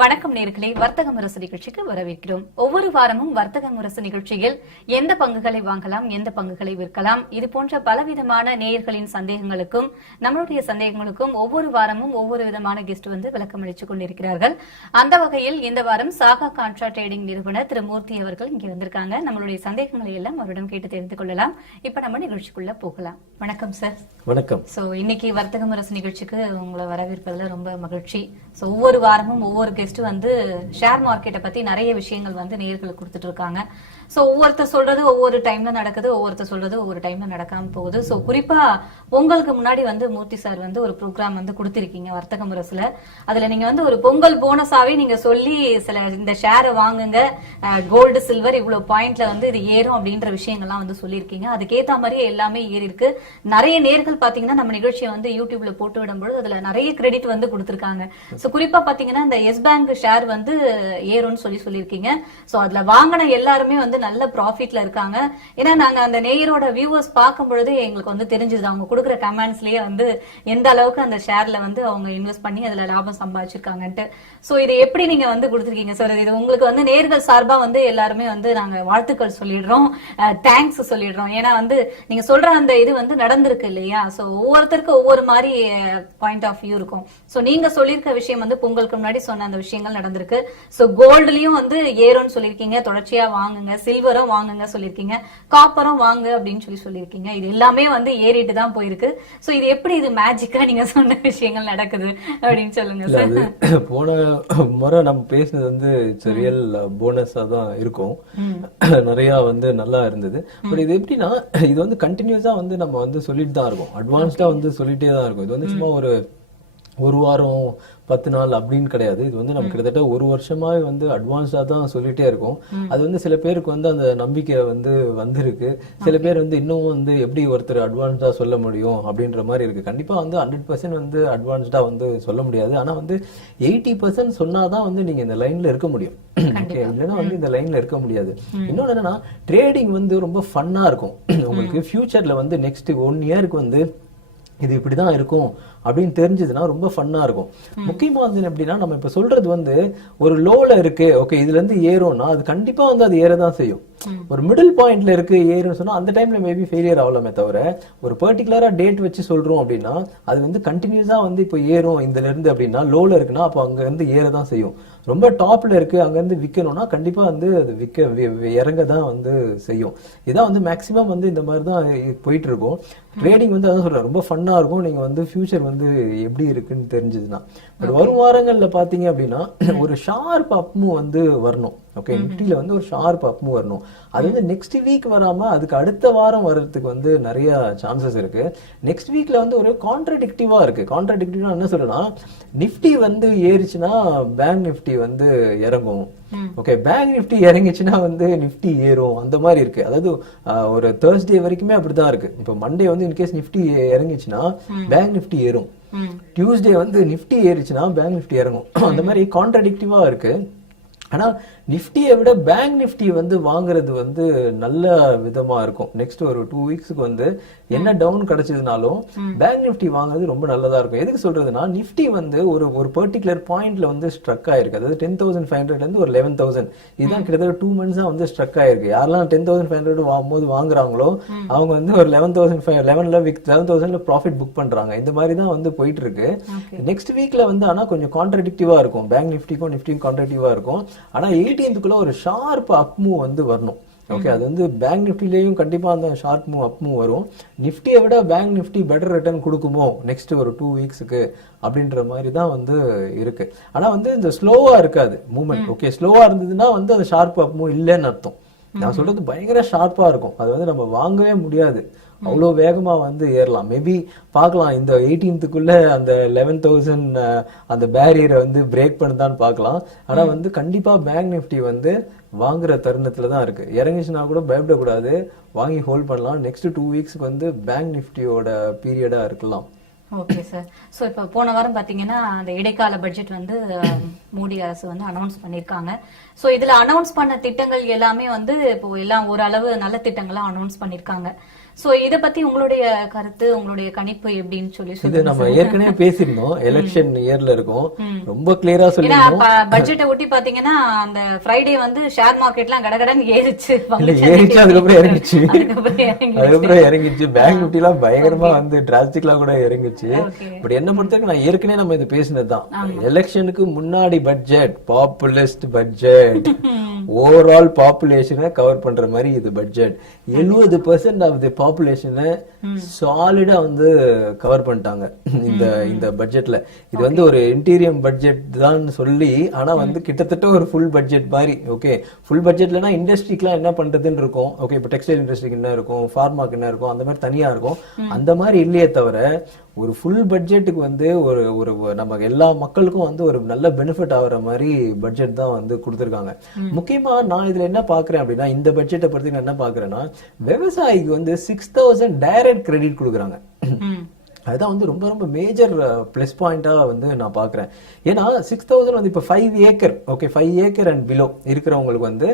வணக்கம் நேயர்களே, வர்த்தக முரசு நிகழ்ச்சிக்கு வரவேற்கிறோம். ஒவ்வொரு வாரமும் வர்த்தக முரசு நிகழ்ச்சியில் எந்த பங்குகளை வாங்கலாம், எந்த பங்குகளை விற்கலாம், இது போன்ற பலவிதமான நேயர்களின் சந்தேகங்களுக்கும் நம்மளுடைய சந்தேகங்களுக்கும் ஒவ்வொரு வாரமும் ஒவ்வொரு விதமான கெஸ்ட் வந்து விளக்கம் அளித்துக் கொண்டிருக்கிறார்கள். அந்த வகையில் இந்த வாரம் சாகா கான்ட்ரா ட்ரேடிங் நிறுவனர் திரு மூர்த்தி அவர்கள் இங்கே வந்திருக்காங்க. நம்மளுடைய சந்தேகங்களை எல்லாம் அவரிடம் கேட்டு தெரிந்து கொள்ளலாம். இப்ப நம்ம நிகழ்ச்சிக்குள்ள போகலாம். வணக்கம் சார். வணக்கம். சோ இன்னைக்கு வர்த்தக முரசு நிகழ்ச்சிக்கு உங்களை வரவேற்பதுல ரொம்ப மகிழ்ச்சி. சோ ஒவ்வொரு வாரமும் ஒவ்வொரு கெஸ்ட் வந்து ஷேர் மார்க்கெட்டை பத்தி நிறைய விஷயங்கள் வந்து நேயர்களுக்கு கொடுத்துட்டு இருக்காங்க. சோ ஒவ்வொருத்தர் சொல்றது ஒவ்வொரு டைம்ல நடக்குது, ஒவ்வொருத்தர் சொல்றது ஒவ்வொரு டைம்ல நடக்காம போகுது. சோ குறிப்பா உங்களுக்கு முன்னாடி வந்து மூர்த்தி சார் வந்து ஒரு ப்ரோக்ராம் வந்து கொடுத்திருக்கீங்க வர்த்தக முரசுல. அதுல நீங்க வந்து ஒரு பொங்கல் போனஸாவே நீங்க சொல்லி சில இந்த ஷேரை வாங்குங்க, கோல்டு சில்வர் இவ்வளவு பாயிண்ட்ல வந்து இது ஏறும் அப்படின்ற விஷயங்கள்லாம் வந்து சொல்லியிருக்கீங்க. அதுக்கேத்த மாதிரியே எல்லாமே ஏறி இருக்கு. நிறைய நேர்கள் பாத்தீங்கன்னா நம்ம நிகழ்ச்சியை வந்து யூடியூப்ல போட்டு விடும்போது அதுல நிறைய கிரெடிட் வந்து கொடுத்திருக்காங்க. சோ குறிப்பா பாத்தீங்கன்னா இந்த எஸ் பேங்க் ஷேர் வந்து ஏறும்னு சொல்லியிருக்கீங்க. சோ அதுல வாங்கின எல்லாருமே வந்து நல்ல ப்ராஃபிட்ல இருக்காங்க. ஏன்னா நாங்க அந்த நேயரோட வியூவர்ஸ் பார்க்கும் பொழுது எங்களுக்கு வந்து தெரிஞ்சது அவங்க கொடுக்குற கமெண்ட்ஸ்லயே வந்து எந்த அளவுக்கு அந்த ஷேர்ல வந்து அவங்க இன்வெஸ்ட் பண்ணி அதுல லாபம் சம்பாதிச்சிருக்காங்கன்ட்டு. சோ இதை எப்படி நீங்க வந்து கொடுத்திருக்கீங்க சார்? இது உங்களுக்கு வந்து நேர்கள் சார்பா வந்து எல்லாருமே வந்து நாங்க வாழ்த்துக்கள் சொல்லிடுறோம், தேங்க்ஸ் சொல்லிடுறோம். ஏன்னா வந்து நீங்க சொல்ற அந்த இது வந்து நடந்திருக்கு இல்லையா? சோ ஒவ்வொருத்தருக்கும் ஒவ்வொரு மாதிரி பாயிண்ட் ஆஃப் வியூ இருக்கும். சோ நீங்க சொல்லியிருக்க விஷயம் வந்து பொங்கலுக்கு முன்னாடி சொன்ன அந்த விஷயங்கள் நடந்திருக்கு. சோ கோல்டுலயும் வந்து ஏறும்னு சொல்லியிருக்கீங்க, தொடர்ச்சியா வாங்குங்க, சில்வரும் வாங்குங்க சொல்லியிருக்கீங்க, காப்பரும் வாங்க அப்படின்னு சொல்லியிருக்கீங்க. இது எல்லாமே வந்து ஏறிட்டு தான் போயிருக்கு. சோ இது எப்படி இது மேஜிக்கா நீங்க சொன்ன விஷயங்கள் நடக்குது அப்படின்னு சொல்லுங்க சார். போன முறை நம்ம பேசினது வந்து ரியல் போனஸா தான் இருக்கும், நிறைய வந்து நல்லா இருந்தது. பட் இது எப்படின்னா இது வந்து கண்டினியூஸா வந்து நம்ம வந்து சொல்லிட்டு தான் இருக்கோம், அட்வான்ஸ்டா வந்து சொல்லிட்டே தான் இருக்கும். இது வந்து சும்மா ஒரு வாரம் 10 நாள் அப்படின்னு கிடையாது. இது வந்து நம்ம கிட்டத்தட்ட ஒரு வருஷமாவே வந்து அட்வான்ஸா தான் சொல்லிட்டே இருக்கும். அது வந்து சில பேருக்கு வந்து அந்த நம்பிக்கை வந்து வந்திருக்கு. சில பேர் வந்து இன்னும் வந்து எப்படி ஒருத்தர் அட்வான்ஸா சொல்ல முடியும் அப்படின்ற மாதிரி இருக்கு. கண்டிப்பா வந்து 100% வந்து அட்வான்ஸ்டா வந்து சொல்ல முடியாது. ஆனா வந்து 80% சொன்னாதான் வந்து நீங்க இந்த லைன்ல இருக்க முடியும். இல்லைன்னா வந்து இந்த லைன்ல இருக்க முடியாது. இன்னொன்னு என்னன்னா, ட்ரேடிங் வந்து ரொம்ப ஃபன்னா இருக்கும். உங்களுக்கு ஃபியூச்சர்ல வந்து நெக்ஸ்ட் 1 இயருக்கு வந்து இது இப்படிதான் இருக்கும் அப்படின்னு தெரிஞ்சதுன்னா ரொம்ப ஃபன்னா இருக்கும். முக்கியமா வந்து எப்படின்னா, நம்ம இப்ப சொல்றது வந்து ஒரு லோல இருக்கு, ஓகே இதுல இருந்து ஏறும்னா அது கண்டிப்பா வந்து அது ஏறதான் செய்யும். ஒரு மிடில் பாயிண்ட்ல இருக்கு ஏறுன்னு சொன்னா அந்த டைம்ல மேபி ஃபெயிலியர் ஆகலாமே தவிர, ஒரு பர்டிகுலரா டேட் வச்சு சொல்றோம் அப்படின்னா அது வந்து கண்டினியூஸா வந்து இப்போ ஏறும் இதுல இருந்து அப்படின்னா, லோல இருக்குன்னா அப்போ அங்க இருந்து ஏறதான் செய்யும். ரொம்ப டாப்ல இருக்கு அங்க இருந்து விற்கணும்னா கண்டிப்பா வந்து அது இறங்க தான் வந்து செய்யும். இதான் வந்து மேக்சிமம் வந்து இந்த மாதிரி தான் போயிட்டு இருக்கும். ட்ரேடிங் வந்து அதான் சொல்றேன், ரொம்ப ஃபன்னா இருக்கும் நீங்க வந்து ஃபியூச்சர் வந்து எப்படி இருக்குன்னு தெரிஞ்சதுன்னா. பட் வரும் வாரங்கள்ல பாத்தீங்க அப்படின்னா ஒரு ஷார்ப் அப்மூவ் வந்து வரணும். ஓகே, நிஃப்டில வந்து ஒரு ஷார்ப் அப்மூவ் வரணும். அது வந்து நெக்ஸ்ட் வீக் வராம அதுக்கு அடுத்த வாரம் வர்றதுக்கு வந்து நிறைய சான்சஸ் இருக்கு. நெக்ஸ்ட் வீக்ல வந்து ஒரு கான்ட்ராடிக்டிவா இருக்கு. கான்ட்ராடிக்டிவா என்ன சொல்றேன்னா, நிஃப்டி வந்து ஏறிச்சுன்னா பேங்க் நிஃப்டி வந்து இறங்கும். ஓகே, பேங்க் நிஃப்டி இறங்கிச்சுன்னா வந்து நிஃப்டி ஏறும். அந்த மாதிரி இருக்கு. அதாவது ஒரு தேர்ஸ்டே வரைக்குமே அப்படிதான் இருக்கு. இப்போ மண்டே வந்து இன்கேஸ் நிஃப்டி இறங்கிச்சுன்னா பேங்க் நிஃப்டி ஏறும். டியூஸ்டே வந்து நிஃப்டி ஏறிச்சுன்னா பேங்க் நிஃப்டி இறங்கும். அந்த மாதிரி கான்ட்ராடிக்டிவா இருக்கு. ஆனா நிஃப்டியை விட பேங்க் நிஃப்டி வந்து வாங்குறது வந்து நல்ல விதமா இருக்கும். நெக்ஸ்ட் ஒரு 2 வீக்ஸ்க்கு வந்து என்ன டவுன் கிடைச்சதுனாலும் பேங்க் நிஃப்டி வாங்குறது ரொம்ப நல்லதா இருக்கும். எதுக்கு சொல்றதுன்னா, நிஃப்டி வந்து ஒரு பர்டிகுலர் பாயிண்ட்ல வந்து ஸ்ட்ரக் ஆயிருக்கு. அதாவது 10,500 இருந்து ஒரு 11,000 இதுதான் கிட்டத்தட்ட 2 மந்த்ஸா வந்து ஸ்ட்ரக் ஆயிருக்கு. யாரெல்லாம் 10,500 வாங்கும்போது வாங்குறாங்களோ அவங்க வந்து ஒரு 11,000ல ப்ராஃபிட் புக் பண்றாங்க. இந்த மாதிரி தான் வந்து போயிட்டு இருக்கு. நெக்ஸ்ட் வீக்ல வந்து ஆனா கொஞ்சம் கான்ட்ராடிக்டிவா இருக்கும். பேங்க் நிஃப்டிக்கும் நிஃப்டிக்கும் கான்ட்ராடிக்டிவா இருக்கும். ஆனா 18th ஒரு ஷார்ப் அப் மூவ் வந்து வரணும். ஓகே, அது வந்து பேங்க் நிஃப்டிலையும் கண்டிப்பா அந்த ஷார்ப் மூவ் அப் மூவ் வரும். நிஃப்டியை விட பேங்க் நிஃப்டி பெட்டர் ரிட்டர்ன் கொடுக்குமோ நெக்ஸ்ட் ஒரு 2 வீக்ஸ்க்கு அப்படின்ற மாதிரி தான் வந்து இருக்கு. ஆனா வந்து இந்த ஸ்லோவா இருக்காது மூவ்மெண்ட். ஓகே, ஸ்லோவா இருந்ததுன்னா வந்து அந்த ஷார்ப் அப் மூவ் இல்லைன்னு அர்த்தம். நான் சொல்றது பயங்கர ஷார்ப்பா இருக்கும். அது வந்து நம்ம வாங்கவே முடியாது, அவ்வளவு வேகமா வந்து ஏறலாம். மேபி பார்க்கலாம் இந்த 18th அந்த 11,000 அந்த பேரியரை வந்து பிரேக் பண்ணுதான்னு பார்க்கலாம். ஆனா வந்து கண்டிப்பா பேங்க் நிஃப்டி வந்து வாங்குற தருணத்துல தான் இருக்கு. இறங்கிச்சுன்னா கூட பயப்படக்கூடாது, வாங்கி ஹோல்ட் பண்ணலாம். நெக்ஸ்ட் 2 வீக்ஸ்க்கு வந்து பேங்க் நிஃப்டியோட பீரியடா இருக்கலாம். Okay sir. சோ இப்ப போன வாரம் பாத்தீங்கன்னா அந்த இடைக்கால பட்ஜெட் வந்து மோடி அரசு வந்து அனௌன்ஸ் பண்ணிருக்காங்க. சோ இதுல அனௌன்ஸ் பண்ண திட்டங்கள் எல்லாமே வந்து இப்போ எல்லாம் ஓரளவு நல்ல திட்டங்களா அனௌன்ஸ் பண்ணிருக்காங்க. சோ இத பத்தி உங்களுடைய கருத்து, உங்களுடைய கணிப்பு எப்படின்னு சொல்லி இது சொல்லுங்க. நம்ம ஏற்கனவே பேசியிருந்தோம், எலெக்ஷன் இயர்ல இருக்கும், ரொம்ப கிளியரா சொல்லிருந்தோம். பட்ஜெட்டை ஒட்டி பாத்தீங்கன்னா அந்த ஃப்ரைடே வந்து ஷேர் மார்க்கெட்லாம் கடகடன்னு ஏறிச்சு. இல்ல ஏறிச்சு, அதுக்கப்புறம் இறங்கிச்சு, அதுக்கப்புறம் இறங்கிச்சு. பேங்க் நிஃப்டி எல்லாம் பயங்கரமா வந்து டிராஸ்டிக்கலா கூட இறங்கிச்சு. பட் என்ன பொறுத்தவரைக்கும் நான் ஏற்கனவே நம்ம இது பேசினதுதான், எலெக்ஷனுக்கு முன்னாடி பட்ஜெட் பாப்புலிஸ்ட் பட்ஜெட், ஓவரால் பாப்புலேஷனை கவர் பண்ற மாதிரி இது பட்ஜெட். 70% ஆஃப் தி பாப்புலேஷனை சாலிடா வந்து கவர் பண்ணிட்டாங்க இந்த பட்ஜெட்ல. இது வந்து ஒரு இன்டீரியம் பட்ஜெட் தான் சொல்லி, ஆனா வந்து கிட்டத்தட்ட ஒரு ஃபுல் பட்ஜெட் மாதிரி. ஓகே, ஃபுல் பட்ஜெட்லனா இண்டஸ்ட்ரிக்குலாம் என்ன பண்றதுன்னு இருக்கும். ஓகே, இப்போ டெக்ஸ்டைல் இண்டஸ்ட்ரிக்கு என்ன இருக்கும், ஃபார்மாக்கு என்ன இருக்கும், அந்த மாதிரி தனியா இருக்கும். அந்த மாதிரி இல்லையே தவிர ஒரு ஃபுல் பட்ஜெட்டுக்கு வந்து ஒரு ஒரு நம்ம எல்லா மக்களுக்கும் வந்து ஒரு நல்ல பெனிஃபிட் ஆகுற மாதிரி பட்ஜெட் தான் வந்து கொடுத்துருக்காங்க. முக்கியமா நான் இதுல என்ன பாக்குறேன் அப்படின்னா, இந்த பட்ஜெட்டை பத்தி நான் என்ன பாக்குறேன்னா, விவசாயிக்கு வந்து 6000 டைரக்ட் கிரெடிட் கொடுக்குறாங்க. அதுதான் வந்து ரொம்ப ரொம்ப மேஜர் பிளஸ் பாயிண்டா வந்து நான் பாக்குறேன். ஏன்னா 6000 வந்து இப்ப 5 acre, okay 5 acre and below இருக்கிறவங்களுக்கு வந்து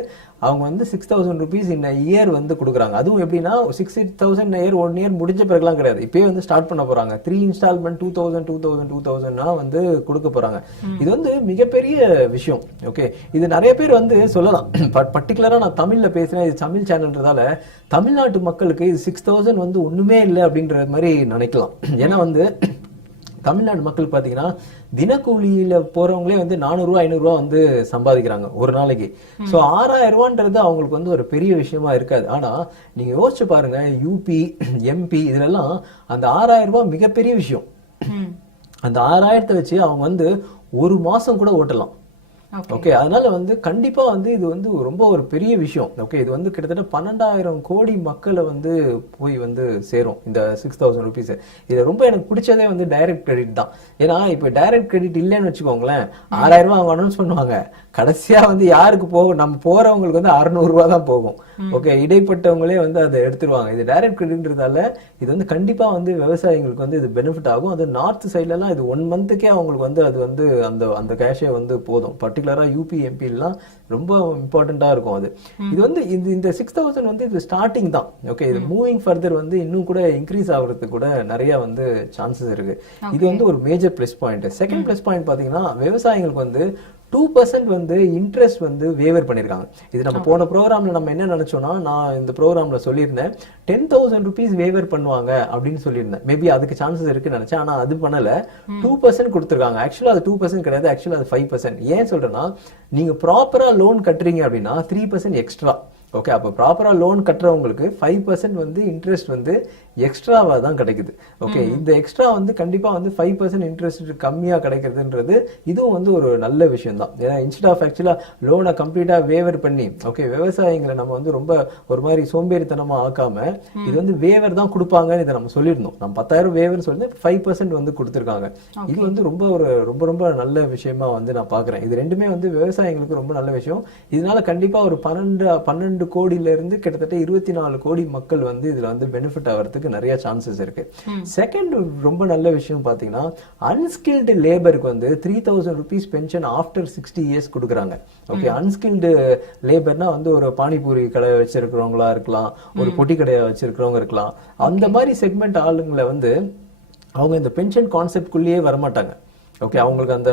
அவங்க வந்து 6000 rupees in a year வந்து கொடுக்குறாங்க. அதுவும் எப்படின்னா 60,000 இயர் 1 இயர் முடிஞ்ச பிறகுலாம் கிடையாது, இப்பயே வந்து ஸ்டார்ட் பண்ண போறாங்க. 3 இன்ஸ்டால்மெண்ட் 2000 வந்து கொடுக்க போறாங்க. இது வந்து மிகப்பெரிய விஷயம். ஓகே, இது நிறைய பேர் வந்து சொல்லலாம், பர்டிகுலரா நான் தமிழ்ல பேசுறேன், இது தமிழ் சேனல்ன்றதால தமிழ்நாட்டு மக்களுக்கு இது 6000 வந்து ஒண்ணுமே இல்லை அப்படின்ற மாதிரி நினைக்கலாம். ஏன்னா வந்து தமிழ்நாடு மக்கள் பாத்தீங்கன்னா தினக்கூலியில போறவங்களே வந்து 400 ரூபாய் 500 ரூபாய் வந்து சம்பாதிக்கிறாங்க ஒரு நாளைக்கு. சோ 6000 ரூபான்றது அவங்களுக்கு வந்து ஒரு பெரிய விஷயமா இருக்காது. ஆனா நீங்க யோசிச்சு பாருங்க, யூபி எம்பி இதுலெல்லாம் அந்த 6000 ரூபாய் மிகப்பெரிய விஷயம். அந்த 6000 வச்சு அவங்க வந்து ஒரு மாசம் கூட ஓட்டலாம். ஓகே, அதனால வந்து கண்டிப்பா வந்து இது வந்து ரொம்ப ஒரு பெரிய விஷயம். ஓகே, இது வந்து கிட்டத்தட்ட 12,000 கோடி மக்களை வந்து போய் வந்து சேரும் இந்த 6000 rupees. இது ரொம்ப எனக்கு பிடிச்சதே வந்து டைரக்ட் கிரெடிட் தான். ஏன்னா இப்ப டைரக்ட் கிரெடிட் இல்லைன்னு வச்சுக்கோங்களேன், 6000 ரூபாய் அவங்க அனௌன்ஸ் பண்ணுவாங்க, கடைசியா வந்து யாருக்கு போகும், நம்ம போறவங்களுக்கு வந்து 600 ரூபாய் தான் போகும். ஓகே, இடைப்பட்டவங்களே வந்து அதை எடுத்துருவாங்க. இது டைரக்ட் கிரெடிட்ன்றதால இது வந்து கண்டிப்பா வந்து விவசாயிகளுக்கு வந்து இது பெனிஃபிட் ஆகும். அது நார்த் சைட்ல எல்லாம் இது 1 மந்த்துக்கே அவங்களுக்கு வந்து அது வந்து அந்த கேஷே வந்து போதும். பர்டிகுலரா யூபி எம்பி எல்லாம் ரொம்ப இம்பார்ட்டண்டா இருக்கும். அது இது வந்து இந்த 6000 வந்து இது ஸ்டார்டிங் தான். ஓகே, இது மூவிங் ஃபர்தர் வந்து இன்னும் கூட இன்க்ரீஸ் ஆகுறதுக்கு கூட நிறைய வந்து சான்சஸ் இருக்கு. இது வந்து ஒரு major plus point. Second plus point பாத்தீங்கன்னா, விவசாயிகளுக்கு வந்து 2% வந்து இன்ட்ரெஸ்ட் வந்து வேவர் பண்ணிருக்காங்க. இது நம்ம போன ப்ரோக்ராம்ல நம்ம என்ன நினைச்சோம்னா, நான் இந்த ப்ரோக்ராம்ல சொல்லியிருந்தேன் 10,000 rupees வேவர் பண்ணுவாங்க அப்படின்னு சொல்லியிருந்தேன். மேபி அதுக்கு சான்சஸ் இருக்குன்னு நினைச்சேன், ஆனா அது பண்ணல. 2% கொடுத்துருக்காங்க. ஆக்சுவலா அது 2% கிடையாது, ஆக்சுவலா அது 5%. ஏன் சொல்றேன்னா, நீங்க ப்ராப்பரா லோன் கட்டுறீங்க அப்படின்னா 3% எக்ஸ்ட்ரா. ஓகே, அப்ப ப்ராப்பரா லோன் கட்டுறவங்களுக்கு 5% வந்து இன்ட்ரெஸ்ட் வந்து எக்ஸ்ட்ராவா தான் கிடைக்குது. ஓகே, இந்த எக்ஸ்ட்ரா வந்து கண்டிப்பா வந்து 5% இன்ட்ரெஸ்ட் கம்மியா கிடைக்கிறதுன்றது இதுவும் வந்து ஒரு நல்ல விஷயம் தான். ஏன்னா இன்ஸ்டெட் ஆஃப் ஆக்சுவலா லோனை கம்ப்ளீட்டா வேவர் பண்ணி, ஓகே, விவசாயிகளை நம்ம வந்து ரொம்ப ஒரு மாதிரி சோம்பேறித்தனமா ஆக்காம இது வந்து வேவர் தான் கொடுப்பாங்கன்னு இதை நம்ம சொல்லியிருந்தோம். நம்ம 10,000 வேவர் சொல்லி 5% வந்து கொடுத்துருக்காங்க. இது வந்து ரொம்ப ரொம்ப நல்ல விஷயமா வந்து நான் பாக்குறேன். இது ரெண்டுமே வந்து விவசாயிகளுக்கு ரொம்ப நல்ல விஷயம். இதனால கண்டிப்பா ஒரு 12 கோடியில இருந்து கிட்டத்தட்ட 24 கோடி மக்கள் வந்து இதுல வந்து பெனிஃபிட் ஆகிறதுக்கு நிறைய சான்சஸ் இருக்கு. செகண்ட் ரொம்ப நல்ல விஷயம் பாத்தீங்கன்னா, அன்ஸ்கில்டு லேபருக்கு வந்து 3,000 rupees பென்ஷன் ஆஃப்டர் 60 இயர்ஸ் கொடுக்குறாங்க. ஓகே, அன்ஸ்கில்டு லேபர்னா வந்து ஒரு பானிபூரி கடை வச்சிருக்கிறவங்களா இருக்கலாம், ஒரு பொட்டி கடையை வச்சிருக்கிறவங்க இருக்கலாம். அந்த மாதிரி செக்மெண்ட் ஆளுங்களை வந்து அவங்க இந்த பென்ஷன் கான்செப்ட்குள்ளேயே வரமாட்டாங்க. ஓகே, அவங்களுக்கு அந்த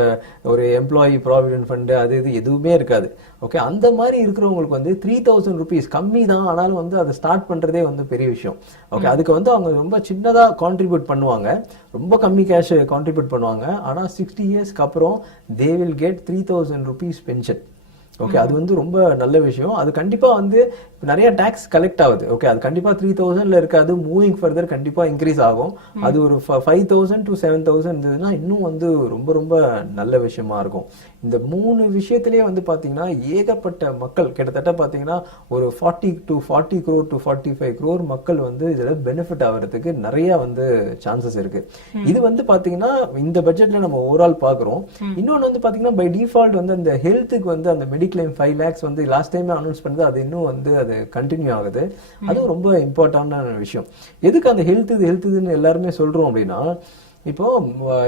ஒரு எம்ப்ளாயி ப்ராவிடென்ட் ஃபண்டு அது இது எதுவுமே இருக்காது. ஓகே, அந்த மாதிரி இருக்கிறவங்களுக்கு வந்து 3,000 rupees கம்மி தான், ஆனாலும் வந்து அதை ஸ்டார்ட் பண்றதே வந்து பெரிய விஷயம். ஓகே, அதுக்கு வந்து அவங்க ரொம்ப சின்னதா கான்ட்ரிபியூட் பண்ணுவாங்க, ரொம்ப கம்மி கேஷ் கான்ட்ரிபியூட் பண்ணுவாங்க. ஆனா 60 இயர்ஸ்க்கு அப்புறம் they will get 3,000 rupees pension. Okay, அது வந்து ரொம்ப நல்ல விஷயம். அது கண்டிப்பா வந்து நிறைய டாக்ஸ் கலெக்ட் ஆகுது. ஓகே, அது கண்டிப்பா 3,000ல இருக்காது, மூவிங் ஃபர்தர் கண்டிப்பா இன்க்ரீஸ் ஆகும். அது ஒரு 5,000 to 7,000 இருந்ததுன்னா இன்னும் வந்து ரொம்ப நல்ல விஷயமா இருக்கும். இந்த 3 விஷயத்திலேயே வந்து பாத்தீங்கன்னா ஏகப்பட்ட மக்கள், கிட்டத்தட்ட பாத்தீங்கன்னா ஒரு 40 to 40 crore to 45 crore மக்கள் வந்து இதுல பெனிஃபிட் ஆகிறதுக்கு நிறைய வந்து சான்சஸ் இருக்கு. இது வந்து பாத்தீங்கன்னா இந்த பட்ஜெட்ல நம்ம ஓவரால் பாக்குறோம். இன்னொன்னு வந்து பாத்தீங்கன்னா பை டிஃபால்ட் வந்து அந்த ஹெல்த்துக்கு வந்து அந்த மெடிக்ளைம் 5 lakhs வந்து லாஸ்ட் டைம் அனௌன்ஸ் பண்ணது, அது இன்னும் வந்து அது கண்டினியூ ஆகுது. அதுவும் ரொம்ப இம்பார்ட்டன்டான விஷயம். எதுக்கு அந்த ஹெல்த்துன்னு எல்லாருமே சொல்றோம் அப்படின்னா, இப்போ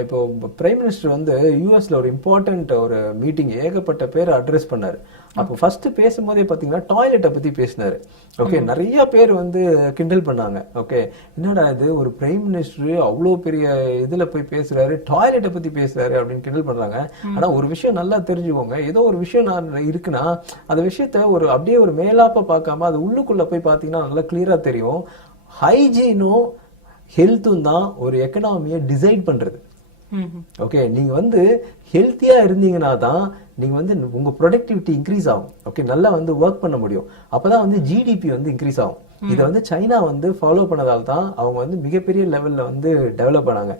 இப்போ பிரைம் மினிஸ்டர் வந்து யூஎஸ்ல ஒரு இம்பார்ட்டன்ட் ஒரு மீட்டிங் ஏகப்பட்ட பேர் அட்ரஸ் பண்ணாரு. அப்போ ஃபர்ஸ்ட் பேசும்போதே பாத்தீங்கன்னா டாய்லெட்டை பத்தி பேசினாரு. ஓகே, நிறைய பேர் வந்து கிண்டல் பண்ணாங்க. ஓகே, என்னடா இது ஒரு பிரைம் மினிஸ்டர் அவ்வளோ பெரிய இதுல போய் பேசுறாரு, டாய்லெட்டை பத்தி பேசுறாரு அப்படின்னு கிண்டல் பண்றாங்க. ஆனா ஒரு விஷயம் நல்லா தெரிஞ்சுக்கோங்க, ஏதோ ஒரு விஷயம் இருக்குன்னா அந்த விஷயத்த ஒரு அப்படியே ஒரு மேலாப்ப பார்க்காம அது உள்ளுக்குள்ள போய் பாத்தீங்கன்னா நல்லா கிளியரா தெரியும். ஹைஜீனும் ஹெல்த்தும் தான் ஒரு எக்கனாமியை டிசைட் பண்றது. ஓகே, நீங்க வந்து ஹெல்த்தியா இருந்தீங்கன்னா தான் நீங்க வந்து உங்க ப்ரொடக்டிவிட்டி இன்க்ரீஸ் ஆகும். ஓகே, நல்லா வந்து ஒர்க் பண்ண முடியும். அப்பதான் வந்து ஜிடிபி வந்து இன்க்ரீஸ் ஆகும். இதை வந்து சைனா வந்து ஃபாலோ பண்ணதால தான் அவங்க வந்து மிகப்பெரிய லெவல்ல வந்து டெவலப் பண்ணாங்க.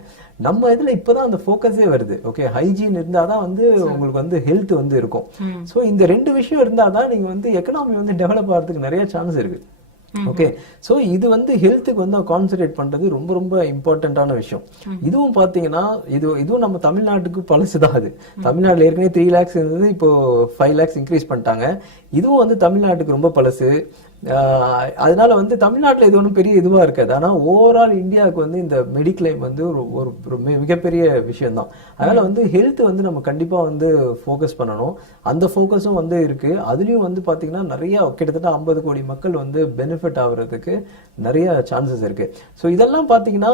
நம்ம இதுல இப்பதான் அந்த ஃபோக்கஸே வருது. ஓகே, ஹைஜீன் இருந்தாதான் வந்து உங்களுக்கு வந்து ஹெல்த் வந்து இருக்கும். சோ இந்த ரெண்டு விஷயம் இருந்தாதான் நீங்க வந்து எக்கனாமி வந்து டெவலப் ஆகிறதுக்கு நிறைய சான்ஸ் இருக்கு. ஓகே, சோ இது வந்து ஹெல்த்துக்கு வந்து கான்சென்ட்ரேட் பண்றது ரொம்ப ரொம்ப இம்பார்ட்டன்டான விஷயம். இதுவும் பாத்தீங்கன்னா இதுவும் நம்ம தமிழ்நாட்டுக்கு பழசுதான். அது தமிழ்நாட்டுல ஏற்கனவே 3 lakhs இருந்தது, இப்போ 5 lakhs இன்க்ரீஸ் பண்ணிட்டாங்க. இதுவும் வந்து தமிழ்நாட்டுக்கு ரொம்ப பழசு. அதனால வந்து தமிழ்நாட்டுல இது ஒன்றும் பெரிய இதுவா இருக்காது. ஆனா ஓவரால் இந்தியாவுக்கு வந்து இந்த மெடிக்ளைம் வந்து ஒரு மிகப்பெரிய விஷயம் தான். அதனால வந்து ஹெல்த் வந்து நம்ம கண்டிப்பா வந்து ஃபோக்கஸ் பண்ணணும். அந்த ஃபோக்கஸும் வந்து இருக்கு. அதுலயும் வந்து பாத்தீங்கன்னா நிறைய கிட்டத்தட்ட 50 கோடி மக்கள் வந்து பெனிஃபிட் ஆகுறதுக்கு நிறைய சான்சஸ் இருக்கு. ஸோ இதெல்லாம் பாத்தீங்கன்னா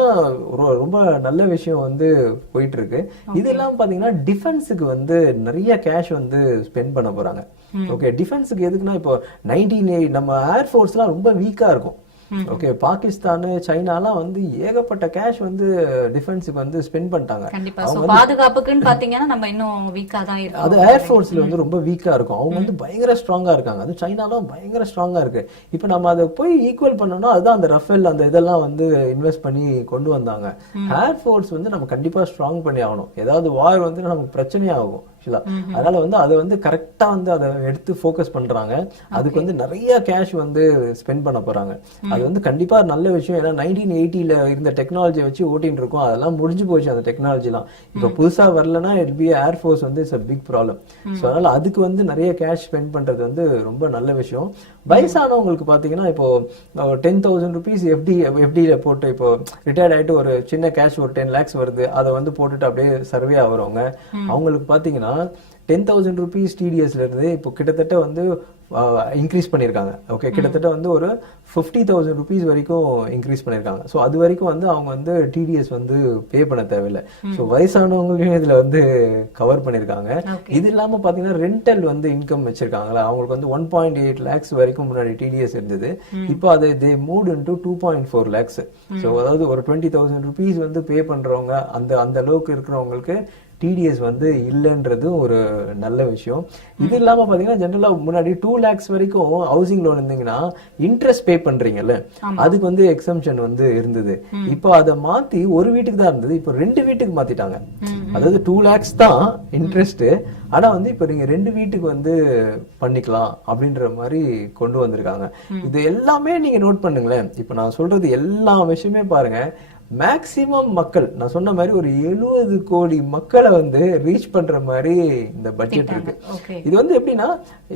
ரொம்ப நல்ல விஷயம் வந்து போயிட்டு இருக்கு. இதெல்லாம் பாத்தீங்கன்னா டிஃபென்ஸுக்கு வந்து நிறைய கேஷ் வந்து ஸ்பெண்ட் பண்ண போறாங்க. ஓகே, டிஃபென்ஸுக்கு எதுக்குன்னா இப்போ 1980 நம்ம ஏர்ஃபோர்ஸ்லாம் ரொம்ப வீக்கா இருக்கும். ஓகே, பாகிஸ்தான் சைனாலாம் வந்து ஏகப்பட்ட கேஷ் வந்து டிஃபென்ஸுக்கு வந்து ஸ்பெண்ட் பண்ணிட்டாங்க. பாதுகாப்புக்குன்னு பாத்தீங்கன்னா நம்ம இன்னும் வீக்கா தான் இருக்கு. அது ஏர்ஃபோர்ஸ்ல வந்து ரொம்ப வீக்கா இருக்கும். அவங்க வந்து பயங்கர ஸ்ட்ராங்கா இருக்காங்க. அது சைனாலாம் பயங்கர ஸ்ட்ராங்கா இருக்கு. இப்ப நம்ம அதை போய் ஈக்குவல் பண்ணோம்னா அதுதான் அந்த ரஃபேல் அந்த இதெல்லாம் வந்து இன்வெஸ்ட் பண்ணி கொண்டு வந்தாங்க. ஏர்ஃபோர்ஸ் வந்து நம்ம கண்டிப்பா ஸ்ட்ராங் பண்ணி ஆகணும். ஏதாவது வார் வந்து நமக்கு பிரச்சனையாகும். அதனால வந்து அதை வந்து கரெக்டா வந்து அதை எடுத்து ஃபோக்கஸ் பண்றாங்க. அதுக்கு வந்து நிறைய கேஷ் வந்து ஸ்பெண்ட் பண்ண போறாங்க. அது வந்து கண்டிப்பா நல்ல விஷயம். ஏன்னா 1980ல இருந்த டெக்னாலஜி வச்சு ஓட்டிட்டு இருக்கோம். அதெல்லாம் முடிஞ்சு போச்சு அந்த டெக்னாலஜிலாம். இப்ப புதுசா வரலன்னா இட் பி ஏர்ஃபோர்ஸ் வந்து it's a big problem. So அதனால அதுக்கு வந்து நிறைய கேஷ் ஸ்பெண்ட் பண்றது வந்து ரொம்ப நல்ல விஷயம். வயசானவங்களுக்கு பாத்தீங்கன்னா இப்போ 10,000 rupees எஃப்டில போட்டு இப்போ ரிட்டையர்ட் ஆயிட்டு ஒரு சின்ன கேஷ் ஒரு 10 lakhs வருது, அதை வந்து போட்டுட்டு அப்படியே சர்வே ஆகுறவங்க அவங்களுக்கு பாத்தீங்கன்னா 10,000 rupees டிடிஎஸ்ல இருந்து இப்போ கிட்டத்தட்ட வந்து இன்க்ரீஸ் பண்ணிருக்காங்க. ஓகே, கிட்டத்தட்ட வந்து ஒரு 50,000 rupees வரைக்கும் இன்க்ரீஸ் பண்ணிருக்காங்க. ஸோ அது வரைக்கும் வந்து அவங்க வந்து டிடிஎஸ் வந்து பே பண்ண தேவையில்லை. ஸோ வயசானவங்களையும் இதுல வந்து கவர் பண்ணிருக்காங்க. இது இல்லாம பாத்தீங்கன்னா ரெண்டல் வந்து இன்கம் வச்சிருக்காங்களா, அவங்களுக்கு வந்து 1.8 lakhs வரைக்கும் முன்னாடி டிடிஎஸ் இருந்தது. இப்போ அது they move into 2.4 lakhs. So அதாவது ஒரு 20,000 rupees வந்து பே பண்றவங்க அந்த அளவுக்கு இருக்கிறவங்களுக்கு டிடிஎஸ் வந்து இல்லைன்றது ஒரு நல்ல விஷயம். இது இல்லாம பாத்தீங்கன்னா ஜெனரலா முன்னாடி 2 lakhs வரைக்கும் ஹவுசிங் லோன் இருந்தீங்கன்னா இன்ட்ரெஸ்ட் பே பண்றீங்கல்ல, அதுக்கு வந்து எக்ஸம்ஷன் வந்து இருந்தது. இப்போ அதை மாத்தி ஒரு வீட்டுக்கு தான் இருந்தது, இப்போ 2 வீட்டுக்கு மாத்திட்டாங்க. அதாவது 2 lakhs தான் இன்ட்ரெஸ்ட், ஆனா வந்து இப்ப நீங்க 2 வீட்டுக்கு வந்து பண்ணிக்கலாம் அப்படின்ற மாதிரி கொண்டு வந்திருக்காங்க. இது எல்லாமே நீங்க நோட் பண்ணுங்களேன். இப்ப நான் சொல்றது எல்லா விஷயமே பாருங்க, மேக்சிமம் மக்கள் நான் சொன்ன மாதிரி ஒரு 70 கோடி மக்களை வந்து ரீச் பண்ற மாதிரி இந்த பட்ஜெட் இருக்கு. இது வந்து எப்படின்னா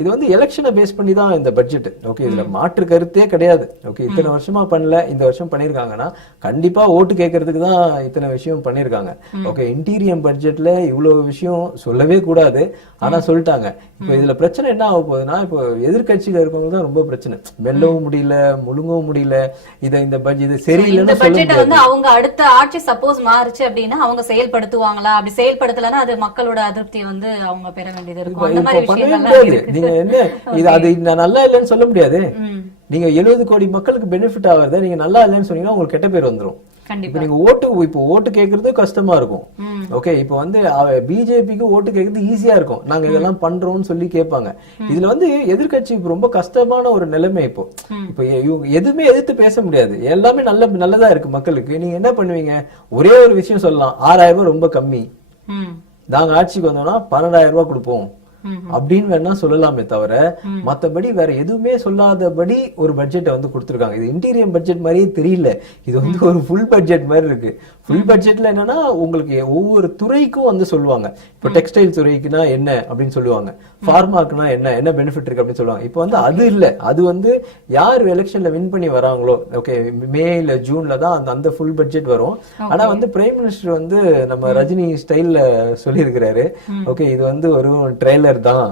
இது வந்து எலெக்ஷனை பேஸ் பண்ணி தான் இந்த பட்ஜெட். ஓகே, இதுல மாற்று கருத்தே கிடையாது. ஓகே, இத்தனை வருஷமா பண்ணல, இந்த வருஷம் பண்ணிருக்காங்கன்னா கண்டிப்பா ஓட்டு கேட்கறதுக்கு தான் இத்தனை விஷயம் பண்ணிருக்காங்க. ஓகே, இன்டீரியர் பட்ஜெட்ல இவ்வளவு விஷயம் சொல்லவே கூடாது, ஆனா சொல்லிட்டாங்க. இப்போ இதுல பிரச்சனை என்ன ஆக போகுதுன்னா, இப்போ எதிர்கட்சியில இருக்கவங்க தான் ரொம்ப பிரச்சனை. மெல்லவும் முடியல, முழுங்கவும் முடியல. இந்த பட்ஜெட் சரியில்லைன்னு சொல்ல அடுத்த ஆட்சி சப்போஸ் மாறுச்சு அப்படின்னா அவங்க செயல்படுத்துவாங்களா? அப்படி செயல்படுத்தலன்னா அது மக்களோட அதிருப்தியை வந்து அவங்க பெற வேண்டியது இருக்கும். அந்த மாதிரி விஷயங்கள் நீங்க என்ன இது அது நல்லா இல்லைன்னு சொல்ல முடியாது. நீங்க 70 கோடி மக்களுக்கு பெனிஃபிட் ஆகுறத நீங்க நல்லா இல்லைன்னு சொன்னீங்கன்னா உங்களுக்கு கெட்ட பேர் வந்துடும். இப்ப நீங்க ஓட்டு கேட்கறது கஷ்டமா இருக்கும். ஓகே, இப்ப வந்து பிஜேபிக்கு ஓட்டு கேட்கறது ஈஸியா இருக்கும். நாங்க இதெல்லாம் பண்றோம்னு சொல்லி கேட்பாங்க. இதுல வந்து எதிர்கட்சி ரொம்ப கஷ்டமான ஒரு நிலைமை. இப்போ எதுவுமே எதிர்த்து பேச முடியாது. எல்லாமே நல்லதா இருக்கு மக்களுக்கு. நீங்க என்ன பண்ணுவீங்க? ஒரே ஒரு விஷயம் சொல்லலாம், 6,000 ரூபாய் ரொம்ப கம்மி, நாங்க ஆட்சிக்கு வந்தோம்னா 12,000 ரூபாய் கொடுப்போம் அப்படின்னு வேணா சொல்லலாமே தவிர மத்தபடி வேற எதுவுமே சொல்லாதபடி ஒரு பட்ஜெட்டை வந்து கொடுத்துருக்காங்க. இது இன்டீரியர் பட்ஜெட் மாதிரியே தெரியல. இது வந்து ஒரு ஃபுல் பட்ஜெட் மாதிரி இருக்கு. ஃபுல் பட்ஜெட்ல என்னன்னா உங்களுக்கு ஒவ்வொரு துறைக்கும் வந்து சொல்லுவாங்க. இப்போ டெக்ஸ்டைல் துறைக்குனா என்ன அப்படின்னு சொல்லுவாங்க, ஃபார்மாக்குனா என்ன பெனிஃபிட் இருக்கு அப்படின்னு சொல்லுவாங்க. இப்போ வந்து அது இல்ல, அது வந்து யார் எலெக்ஷன்ல வின் பண்ணி வராங்களோ, ஓகே, மே இல்ல ஜூன்ல தான் அந்த ஃபுல் பட்ஜெட் வரும். ஆனா வந்து பிரைம் மினிஸ்டர் வந்து நம்ம ரஜினி ஸ்டைல்ல சொல்லியிருக்கிறாரு, ஓகே இது வந்து ஒரு ட்ரெய்லர் தான்,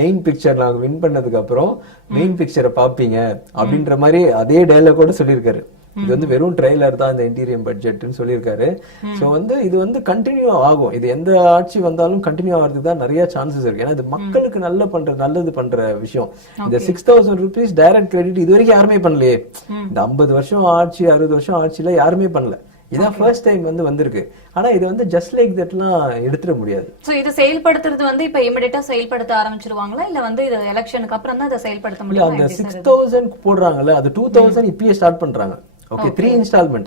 மெயின் பிக்சர் நாங்க வின் பண்ணதுக்கு அப்புறம் மெயின் பிக்சரை பாப்பீங்க அப்படின்ற மாதிரி அதே டயலாக் சொல்லியிருக்காரு. இது வந்து வெறும் ட்ரெய்லர் தான் இந்த இன்டீரியர் பட்ஜெட்னு சொல்லியிருக்காரு. சோ வந்து இது வந்து கண்டினியூ ஆகும், இது எந்த ஆட்சி வந்தாலும் கண்டினியூ ஆகிறதுக்கு தான் நிறைய சான்சஸ் இருக்கு. ஏன்னா இது மக்களுக்கு நல்லது பண்ற விஷயம். இந்த 6,000 rupees டைரக்ட் கிரெடிட் இது வரைக்கும் யாருமே பண்ணலையே. இந்த 50 வருஷம் ஆட்சி 60 வருஷம் ஆட்சியில யாருமே பண்ணல, இதான் ஃபர்ஸ்ட் டைம் வந்து வந்திருக்கு. ஆனா இது வந்து ஜஸ்ட் லைக் தட்லாம் எடுத்துட முடியாது. சோ இது செயல்படுத்துறது வந்து இப்ப இமிடியேட்டா செயல்படுத்த ஆரம்பிச்சிருவாங்களா, இல்ல வந்து இது எலெக்ஷனுக்கு அப்புறம் தான் இதை செயல்படுத்த முடியும்? அந்த 6,000 போடுறாங்கல்ல, அது 2,000 இப்பயே ஸ்டார்ட் பண்றாங்க. ஓகே, 3 இன்ஸ்டால்மெண்ட்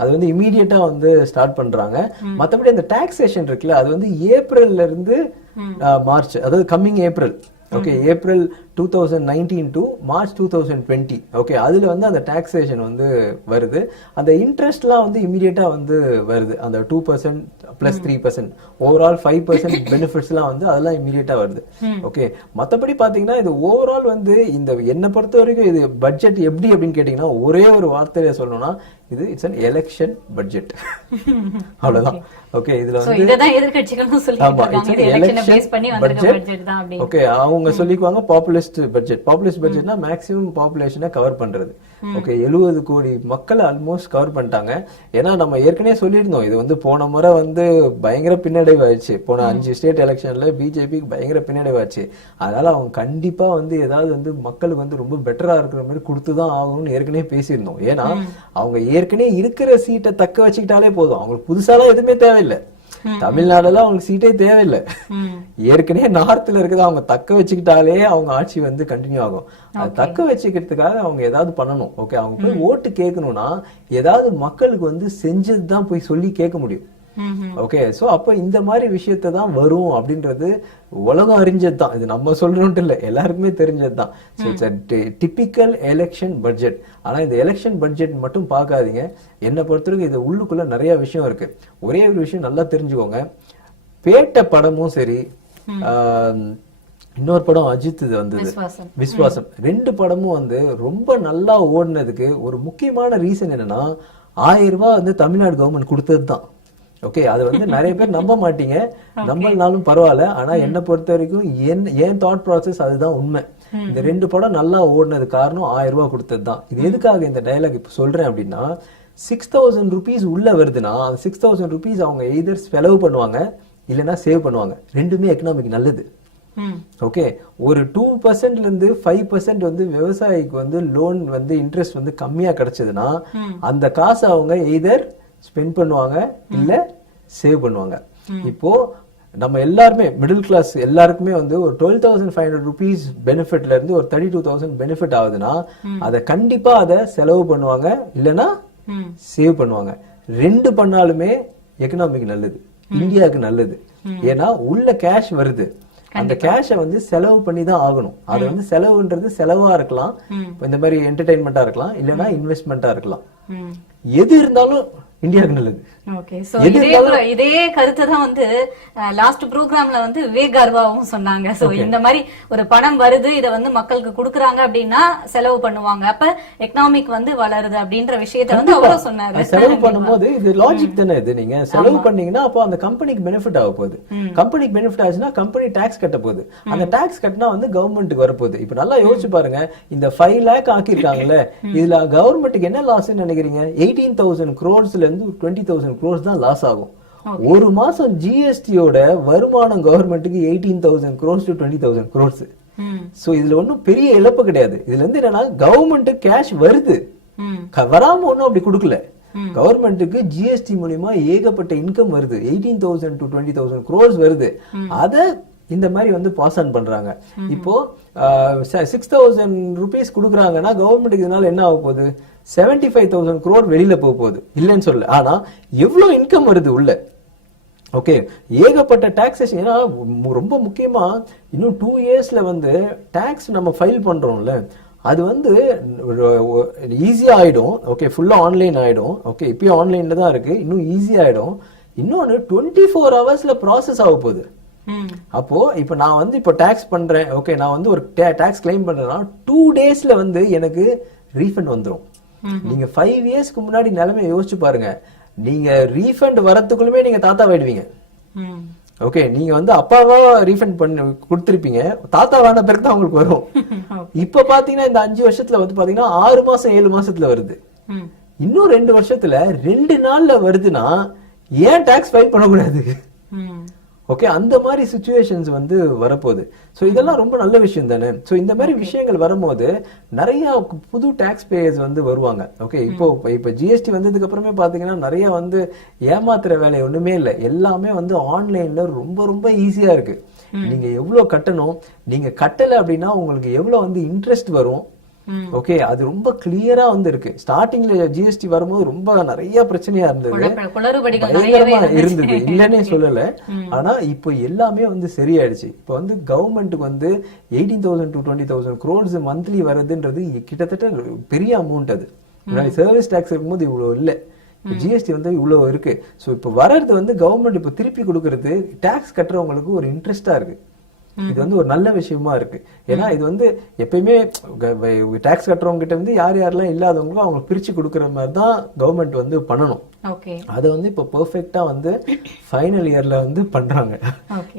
அது வந்து இமீடியட்டா வந்து ஸ்டார்ட் பண்றாங்க. மத்தபடி அந்த டாக்ஸேஷன் இருக்குல்ல, அது வந்து ஏப்ரல்ல இருந்து மார்ச், அதாவது coming April, okay, April 2019 to March 2020, okay, அதுல வந்து அந்த டாக்ஸேஷன் வந்து வருது. அந்த இன்ட்ரெஸ்ட்லாம் வந்து இமீடியட்டா வந்து வருது. அந்த 2% பிளஸ் 3% ஓவரால் 5% பெனிஃபிட்ஸ்லாம் வந்து அதெல்லாம் இமீடியட்டா வருது. ஓகே, மத்தபடி பாத்தீங்கன்னா இது ஓவரால் வந்து இந்த என்ன பொறுத்த வரைக்கும் இது பட்ஜெட் எப்படி அப்படின்னு கேட்டீங்கன்னா ஒரே ஒரு வார்த்தையில சொல்லணும்னா இது இட்ஸ் an எலெக்ஷன் பட்ஜெட், அவ்வளவுதான். ஓகே, இதுல வந்து இததான் எதிர்க்கட்சிகளும் சொல்லிட்டாங்க, இது எலெக்ஷனை பேஸ் பண்ணி வந்திருக்க பட்ஜெட் தான் அப்படி. ஓகே, அவங்க சொல்லிக்குவாங்க பாப்புலிஸ்ட் பட்ஜெட். பாப்புலிஸ்ட் பட்ஜெட்னா மேக்ஸிமம் பாப்புலேஷனை கவர் பண்றது. ஓகே, 70 கோடி மக்களை ஆல்மோஸ்ட் கவர் பண்ணிட்டாங்க. ஏன்னா நம்ம ஏற்கனவே சொல்லியிருந்தோம், இது வந்து போன முறை வந்து பயங்கர பின்னடைவாயிடுச்சு. போன 5 ஸ்டேட் எலெக்ஷன்ல பிஜேபிக்கு பயங்கர பின்னடைவாச்சு. அதனால அவங்க கண்டிப்பா வந்து ஏதாவது வந்து மக்களுக்கு வந்து ரொம்ப பெட்டரா இருக்கிற மாதிரி கொடுத்துதான் ஆகணும்னு ஏற்கனவே பேசியிருந்தோம். ஏன்னா அவங்க ஏற்கனவே இருக்கிற சீட்டை தக்க வச்சுக்கிட்டாலே போதும், அவங்களுக்கு புதுசாலாம் எதுவுமே தேவையில்லை. தமிழ்நாடுல அவங்களுக்கு சீட்டே தேவையில்லை, ஏற்கனவே நார்த்ல இருக்கிறத அவங்க தக்க வச்சுக்கிட்டாலே அவங்க ஆட்சி வந்து கண்டினியூ ஆகும். அது தக்க வச்சுக்கிறதுக்காக அவங்க ஏதாவது பண்ணணும். ஓகே, அவங்க போய் ஓட்டு கேட்கணும்னா ஏதாவது மக்களுக்கு வந்து செஞ்சதுதான் போய் சொல்லி கேட்க முடியும். ஓகே, சோ அப்ப இந்த மாதிரி விஷயத்தை தான் வரும் அப்படின்றது உலகம் அறிஞ்சதுதான், இது நம்ம சொல்றோம்ட்டு இல்ல, எல்லாருக்குமே தெரிஞ்சதுதான். So it's a typical election budget. ஆனா இந்த எலெக்ஷன் பட்ஜெட் மட்டும் பார்க்காதீங்க, என்னை பொறுத்தவரைக்கும் இது உள்ளுக்குள்ள நிறைய விஷயம் இருக்கு. ஒரே ஒரு விஷயம் நல்லா தெரிஞ்சுக்கோங்க, பேட்ட படமும் சரி, இன்னொரு படம் அஜித் இது வந்தது விஸ்வாசம், 2 படமும் வந்து ரொம்ப நல்லா ஓடினதுக்கு ஒரு முக்கியமான ரீசன் என்னன்னா 1000 ரூபாய் வந்து தமிழ்நாடு கவர்மெண்ட் கொடுத்தது தான். ஓகே, அது வந்து நிறைய பேர் நம்ப மாட்டீங்க, நம்பலனாலும் பரவாயில்ல. ஆனா என்னை பொறுத்த வரைக்கும் ஏன் தாட் ப்ராசஸ் அதுதான் உண்மை. இந்த 2 படம் நல்லா ஓடினது காரணம் 1000 ரூபாய் கொடுத்தது தான். இது எதுக்காக இந்த டயலாக் இப்ப சொல்றேன் அப்படின்னா, 6,000 rupees உள்ள வருதுன்னா 6,000 rupees அவங்க எய்தர் செலவு பண்ணுவாங்க இல்லைன்னா சேவ் பண்ணுவாங்க. ரெண்டுமே எக்கனாமிக் நல்லது. ஓகே, ஒரு 2%ல இருந்து 5% வந்து விவசாயிக்கு வந்து லோன் வந்து இன்ட்ரெஸ்ட் வந்து கம்மியா கிடைச்சதுன்னா அந்த காசை அவங்க எய்தர் ஸ்பெண்ட் பண்ணுவாங்க இல்ல சேவ் பண்ணுவாங்க. இப்போ நம்ம எல்லாருமே மிடில் கிளாஸ் எல்லாருக்குமே வந்து ஒரு 12,500 rupees பெனிஃபிட்ல இருந்து ஒரு 32,000 பெனிஃபிட் ஆகுதுன்னா அதை கண்டிப்பா அதை செலவு பண்ணுவாங்க இல்லைன்னா சேவ் பண்ணுவாங்க. 2 பண்ணாலுமே எக்கனாமிக் நல்லது, இந்தியாவுக்கு நல்லது. ஏன்னா உள்ள கேஷ் வருது, அந்த கேஷை வந்து செலவு பண்ணி தான் ஆகணும். அது வந்து செலவுன்றது செலவா இருக்கலாம், இந்த மாதிரி என்டர்டைன்மெண்டா இருக்கலாம், இல்லைன்னா இன்வெஸ்ட்மெண்டா இருக்கலாம். எது இருந்தாலும் இந்தியாவுக்கு நல்லது. ஓகே, சோ இதே கருத்தை தான் வந்து லாஸ்ட் ப்ரோக்ராம்ல வந்து விவேக் கர்வாவும் சொன்னாங்க. சோ இந்த மாதிரி ஒரு பணம் வருது, இத வந்து மக்களுக்கு குடுக்குறாங்க அப்படின்னா செலவு பண்ணுவாங்க, அப்ப எக்கனாமிக் வந்து வளருது அப்படின்ற விஷயத்தை வந்து அவரும் சொன்னாரு. செலவு பண்ணும்போது இது லாஜிக் தானே, இது நீங்க செலவு பண்ணீங்கன்னா அப்போ அந்த கம்பெனிக்கு பெனிஃபிட் ஆக போகுது. கம்பெனிக்கு பெனிஃபிட் ஆச்சுன்னா கம்பெனி டாக்ஸ் கட்ட போகுது, அந்த டாக்ஸ் கட்டினா வந்து கவர்மெண்ட்டுக்கு வரப்போகுது. இப்ப நல்லா யோசிச்சு பாருங்க, இந்த 5 lakh ஆக்கிருக்காங்கல்ல, இதுல கவர்மெண்ட்டுக்கு என்ன லாஸ் நினைக்கிறீங்க? 18,000 crores இருந்து 20,000 crores தான் லாஸ் ஆகும். ஒரு மாசம் ஜிஎஸ்டியோட வருமானம் கவர்மெண்ட்டுக்கு 18,000 crores to 20,000 crores. சோ இதுல ஒன்னும் பெரிய இழப்பு கிடையாது. இதுல இருந்து என்னன்னா கவர்மெண்ட் கேஷ் வருது, வராம ஒன்னும் அப்படி கொடுக்கல. கவர்மெண்ட்டுக்கு ஜிஎஸ்டி மூலமா ஏகப்பட்ட இன்கம் வருது, 18,000 to 20,000 crores வருது. அத இந்த மாதிரி வந்து பாஸ் ஆன் பண்றாங்க. இப்போ 6,000 rupees கொடுக்குறாங்கன்னா கவர்மெண்ட்டுக்கு இதனால என்ன ஆக போகுது? 75,000 crore வெளியில போக போகுது, இல்லைன்னு சொல்ல. ஆனா எவ்வளவு இன்கம் வருது உள்ள. ஓகே, ஏகப்பட்ட டாக்ஸேஷன். ஏன்னா ரொம்ப முக்கியமா இன்னும் 2 yearsல வந்து டாக்ஸ் நம்ம ஃபைல் பண்றோம்ல, அது வந்து ஈஸியா ஆயிடும். ஓகே, ஃபுல்லா ஆன்லைன் ஆயிடும். ஓகே, இப்பயும் ஆன்லைன்ல தான் இருக்கு, இன்னும் ஈஸி ஆயிடும். இன்னொன்னு 24 ஹவர்ஸ்ல ப்ராசஸ் ஆக போகுது. அப்போ இப்ப நான் வந்து இப்போ டாக்ஸ் பண்றேன், ஓகே, நான் வந்து ஒரு டாக்ஸ் கிளைம் பண்றேன்னா 2 டேஸ்ல வந்து எனக்கு ரீஃபண்ட் வந்துரும். நீங்க 5 இயர்ஸ்க்கு முன்னாடி நிலைமையை யோசிச்சு பாருங்க. நீங்க ரீஃபண்ட் வரதுக்குள்ளுமே நீங்க தாத்தா ஆயிடுவீங்க. ஓகே, நீங்க வந்து அப்பாவா ரீஃபண்ட் பண்ணி கொடுத்திருப்பீங்க, தாத்தா வேண பிறகு தான் உங்களுக்கு வரும். இப்ப பாத்தீங்கன்னா இந்த 5 வருஷத்துல வந்து பாத்தீங்கன்னா 6 மாசம் 7 மாசத்துல வருது. இன்னும் 2 வருஷத்துல 2 நாள்ல வருதுன்னா ஏன் டாக்ஸ் ஃபைல் பண்ணக்கூடாது? ஓகே, அந்த மாதிரி சிச்சுவேஷன்ஸ் வந்து வரப்போகுது. ஸோ இதெல்லாம் ரொம்ப நல்ல விஷயம் தானே. ஸோ இந்த மாதிரி விஷயங்கள் வரும்போது நிறைய புது டாக்ஸ் பேயர்ஸ் வந்து வருவாங்க. ஓகே, இப்போ ஜிஎஸ்டி வந்ததுக்கு அப்புறமே பாத்தீங்கன்னா நிறைய வந்து ஏமாத்துற வேலை ஒண்ணுமே இல்லை, எல்லாமே வந்து ஆன்லைன்ல ரொம்ப ரொம்ப ஈஸியா இருக்கு. நீங்க எவ்வளவு கட்டணும், நீங்க கட்டல அப்படின்னா உங்களுக்கு எவ்வளவு வந்து இன்ட்ரெஸ்ட் வரும். ஓகே, அது ரொம்ப கிளியரா வந்து இருக்கு. ஸ்டார்டிங்ல ஜிஎஸ்டி வரும்போது ரொம்ப நிறைய பிரச்சனையா இருந்தது, பயங்கரமா இருந்தது, இல்லன்னே சொல்லல. ஆனா இப்போ எல்லாமே வந்து சரியாயிடுச்சு. இப்போ வந்து கவர்மெண்ட்டுக்கு வந்து 18,000 to 20,000 crores மந்த்லி வருதுன்றது கிட்டத்தட்ட பெரிய அமௌண்ட். அது முன்னாடி சர்வீஸ் டாக்ஸ் இருக்கும்போது இவ்வளவு இல்ல, ஜிஎஸ்டி வந்து இவ்வளவு இருக்கு. சோ இப்போ வர்றது வந்து கவர்மெண்ட் இப்போ திருப்பி கொடுக்கறது டாக்ஸ் கட்டுறவங்களுக்கு ஒரு இன்ட்ரெஸ்டா இருக்கு. இது வந்து ஒரு நல்ல விஷயமா இருக்கு. ஏன்னா இது வந்து எப்பயுமே டாக்ஸ் கட்டுறவங்க கிட்ட இருந்து யார் யாரெல்லாம் இல்லாதவங்களும் அவங்க பிரிச்சு கொடுக்கற மாதிரி தான் கவர்மெண்ட் வந்து பண்ணணும். அதை வந்து இப்ப பெர்ஃபெக்ட்டா வந்து ஃபைனல் இயர்ல வந்து பண்றாங்க.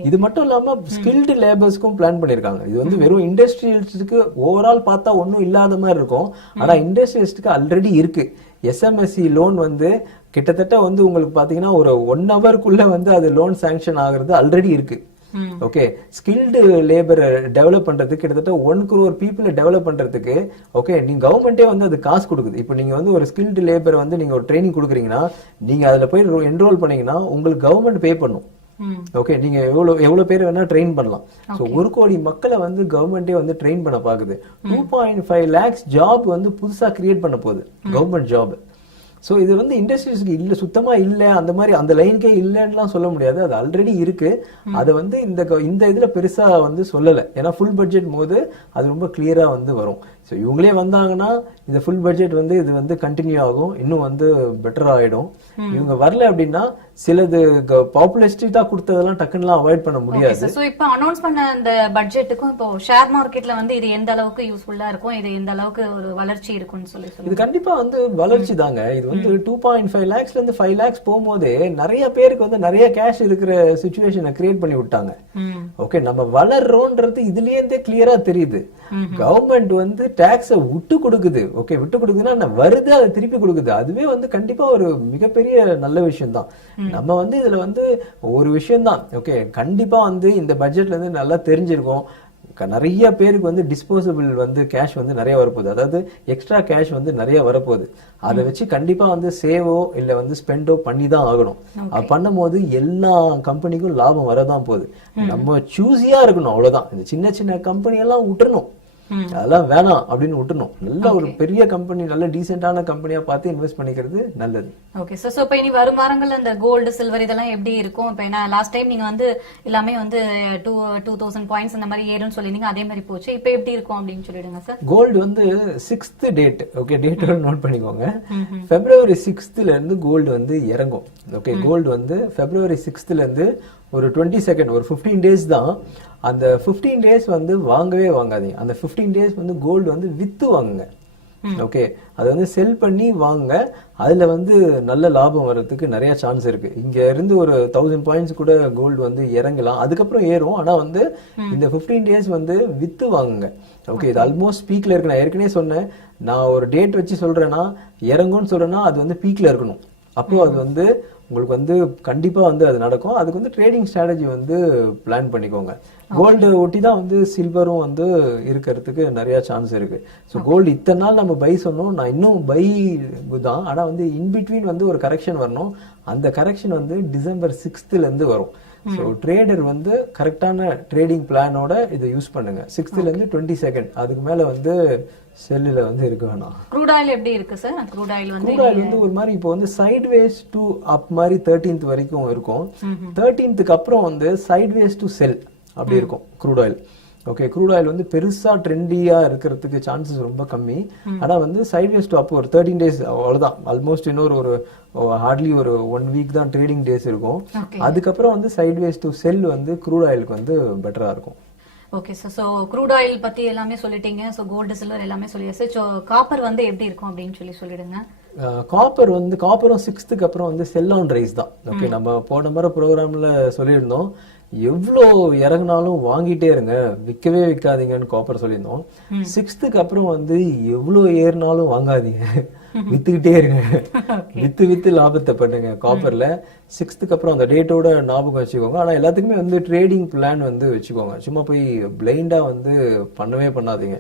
இது மட்டும் இல்லாம ஸ்கில்டு லேபர்ஸ்க்கும் பிளான் பண்ணிருக்காங்க. இது வந்து வெறும் இண்டஸ்ட்ரியலிஸ்டுக்கு ஓவரால் பார்த்தா ஒன்னும் இல்லாத மாதிரி இருக்கும், ஆனா இண்டஸ்ட்ரியலிஸ்டுக்கு ஆல்ரெடி இருக்கு. எஸ்எம்எஸ்சி லோன் வந்து கிட்டத்தட்ட வந்து உங்களுக்கு பாத்தீங்கன்னா ஒரு 1 ஹவருக்குள்ள வந்து அது லோன் சாங்ஷன் ஆகுறது ஆல்ரெடி இருக்கு. ஓகே, ஸ்கில்டு லேபர் டெவலப் பண்றதுக்கு கிட்டத்தட்ட 1 crore people டெவலப் பண்றதுக்கு ஓகே நீங்க கவர்மெண்டே வந்து அது காசு கொடுக்குது. இப்போ நீங்க வந்து ஒரு ஸ்கில்டு லேபர் வந்து நீங்க ஒரு ட்ரைனிங் கொடுக்குறீங்கன்னா நீங்க அதுல போய் என்ரோல் பண்ணீங்கன்னா உங்களுக்கு கவர்மெண்ட் பே பண்ணும். ஓகே, நீங்க எவ்வளவு பேர் வேணா ட்ரெயின் பண்ணலாம். சோ 1 கோடி மக்களை வந்து கவர்மெண்டே வந்து ட்ரெயின் பண்ண பாக்குது. 2.5 lakhs ஜாப் வந்து புதுசா கிரியேட் பண்ண போகுது, கவர்மெண்ட் ஜாப். சோ இது வந்து இண்டஸ்ட்ரீஸ்க்கு இல்ல, சுத்தமா இல்ல, அந்த மாதிரி அந்த லைனுக்கே இல்லைன்னு சொல்ல முடியாது, அது ஆல்ரெடி இருக்கு. அதை வந்து இந்த இதுல பெருசா வந்து சொல்லல, ஏன்னா ஃபுல் பட்ஜெட் போது அது ரொம்ப கிளியரா வந்து வரும். ஸோ இவங்களே வந்தாங்கன்னா இந்த ஃபுல் பட்ஜெட் வந்து இது வந்து கண்டினியூ ஆகும், இன்னும் வந்து பெட்டர் ஆயிடும். இவங்க வரல அப்படின்னா சிலது பாப்புலரிஸ்டா கொடுத்ததெல்லாம் டக்குன்னு அவாய்ட் பண்ண முடியாது. சோ இப்போ அனௌன்ஸ் பண்ண அந்த பட்ஜெட்டுக்கும் இப்போ ஷேர் மார்க்கெட்ல வந்து இது எந்த அளவுக்கு யூஸ்ஃபுல்லா இருக்கும், இது எந்த அளவுக்கு ஒரு வளர்ச்சி இருக்கும்னு சொல்லி இது கண்டிப்பா வந்து வளர்ச்சி தாங்க. இது வந்து 2.5 lakhsல இருந்து 5 lakhs போகும்போதே நிறைய பேருக்கு வந்து நிறைய கேஷ் இருக்கிற சிச்சுவேஷனை கிரியேட் பண்ணி விட்டாங்க. ஓகே, நம்ம வளர்றோன்றது இதுலயே இருந்தே கிளியரா தெரியுது. கவர்மெண்ட் வந்து டாக்ஸ விட்டு கொடுக்குது. ஓகே, விட்டு கொடுக்குதுன்னா வருது, அதை திருப்பி கொடுக்குது. அதுவே வந்து கண்டிப்பா ஒரு மிகப்பெரிய நல்ல விஷயம் தான். நம்ம வந்து இதுல வந்து ஒரு விஷயம் தான். ஓகே, கண்டிப்பா வந்து இந்த பட்ஜெட்ல இருந்து நல்லா தெரிஞ்சிருக்கும், நிறைய பேருக்கு வந்து டிஸ்போசபிள் வந்து கேஷ் வந்து நிறைய வரப்போகுது, அதாவது எக்ஸ்ட்ரா கேஷ் வந்து நிறைய வரப்போகுது. அதை வச்சு கண்டிப்பா வந்து சேவோ இல்ல வந்து ஸ்பெண்டோ பண்ணி தான் ஆகணும். அது பண்ணும் போது எல்லா கம்பெனிக்கும் லாபம் வரதான் போகுது. நம்ம சூஸியா இருக்கணும், அவ்வளவுதான். இந்த சின்ன சின்ன கம்பெனி எல்லாம் விட்டுறணும், அதெல்லாம் வேணாம் அப்படின்னு விட்டுணும். நல்ல ஒரு பெரிய கம்பெனி, நல்ல டீசென்டான கம்பெனியா பார்த்து இன்வெஸ்ட் பண்ணிக்கிறது நல்லது. ஓகே சார், சோ இப்போ இனி வரும் வாரங்கள்ல இந்த கோல்டு சில்வர் இதெல்லாம் எப்படி இருக்கும்? இப்போ ஏன்னா லாஸ்ட் டைம் நீங்க வந்து எல்லாமே வந்து 2000 பாயிண்ட்ஸ் அந்த மாதிரி ஏறும்னு சொல்லிருந்தீங்க, அதே மாதிரி போச்சு. இப்போ எப்படி இருக்கும் அப்படின்னு சொல்லிடுங்க சார். கோல்டு வந்து 6th date, okay, date note பண்ணிக்கோங்க. February 6th இருந்து கோல்டு வந்து இறங்கும். ஓகே, கோல்டு வந்து February 6th இருந்து ஒரு 22nd, ஒரு 15 days தான். அந்த 15 days வந்து வாங்கவே வாங்காதீங்க. அந்த 15 days வந்து கோல்டு வந்து வித்து வாங்குங்க. ஓகே, அது வந்து செல் பண்ணி வாங்க, அதுல வந்து நல்ல லாபம் வர்றதுக்கு நிறைய சான்ஸ் இருக்கு. இங்க இருந்து ஒரு 1000 பாயிண்ட்ஸ் கூட கோல்டு வந்து இறங்கலாம், அதுக்கப்புறம் ஏறும். ஆனா வந்து இந்த 15 days வந்து வித்து வாங்குங்க. ஓகே, இது ஆல்மோஸ்ட் பீக்ல இருக்கு. நான் ஏற்கனவே சொன்னேன், நான் ஒரு டேட் வச்சு சொல்றேன்னா இறங்கும்னு சொல்றேன்னா அது வந்து பீக்ல இருக்கணும். அப்போ அது வந்து உங்களுக்கு வந்து கண்டிப்பா வந்து அது நடக்கும். அதுக்கு வந்து ட்ரேடிங் ஸ்ட்ராட்டஜி வந்து பிளான் பண்ணிக்கோங்க. கோல்டு ஒட்டி தான் வந்து சில்வரும் வந்து இருக்கிறதுக்கு நிறைய சான்ஸ் இருக்கு. ஸோ கோல்டு இத்தனை நாள் நம்ம பை சொன்னோம், நான் இன்னும் பை தான். ஆனா வந்து இன்பிட்வீன் வந்து ஒரு கரெக்ஷன் வரணும். அந்த கரெக்ஷன் வந்து December 6th இருந்து வரும். ஸோ ட்ரேடர் வந்து கரெக்டான ட்ரேடிங் பிளானோட இதை யூஸ் பண்ணுங்க. 6th இருந்து 22nd, அதுக்கு மேல வந்து செல்லுல வந்து இருக்க வேணாம். க்ரூட் ஆயில் எப்படி இருக்கு சார்? க்ரூட் ஆயில் வந்து ஒரு மாதிரி இப்போ வந்து சைட்வேஸ் டு அப் மாதிரி 13th வரைக்கும் இருக்கும். 13th அப்புறம் வந்து சைட்வேஸ் டு செல் அப்படி இருக்கும் crude oil. Okay, crude oil வந்து பெருசா ட்ரெண்டியா இருக்கிறதுக்கு சான்சஸ் ரொம்ப கம்மி. ஆனா வந்து சைட்வேஸ் டு அப் ஒரு 13 days அவ்வளவுதான். ஆல்மோஸ்ட் இன்னொரு ஒரு ஹார்ட்லி ஒரு 1 week தான் ட்ரேடிங் டேஸ் இருக்கும். அதுக்கப்புறம் வந்து சைட்வேஸ் டு செல் வந்து க்ரூட் ஆயிலுக்கு வந்து பெட்டரா இருக்கும். Okay sir. So crude oil பத்தி எல்லாமே சொல்லிட்டீங்க. ஸோ கோல்டு சில்வர் எல்லாமே சொல்லியாச்சு. ஸோ காப்பர் வந்து எப்படி இருக்கும் அப்படின்னு சொல்லிடுங்க. காப்பரும் 6th அப்புறம் வந்து செல் ஆன் ரைஸ் தான். ஓகே, நம்ம போன முறை ப்ரோக்ராம்ல சொல்லியிருந்தோம் எவ்வளோ இறங்கினாலும் வாங்கிட்டே இருங்க, விற்கவே விற்காதீங்கன்னு காப்பர் சொல்லியிருந்தோம். 6th அப்புறம் வந்து எவ்வளோ ஏறினாலும் வாங்காதீங்க, வித்துக்கிட்டே இருங்க, வித்து லாபத்தை பண்ணுங்க காப்பர்ல. 6th அப்புறம் அந்த டேட்டோட ஞாபகம் வச்சுக்கோங்க. ஆனா எல்லாத்துக்குமே வந்து ட்ரேடிங் பிளான் வந்து வச்சுக்கோங்க. சும்மா போய் பிளைண்டா வந்து பண்ணவே பண்ணாதீங்க.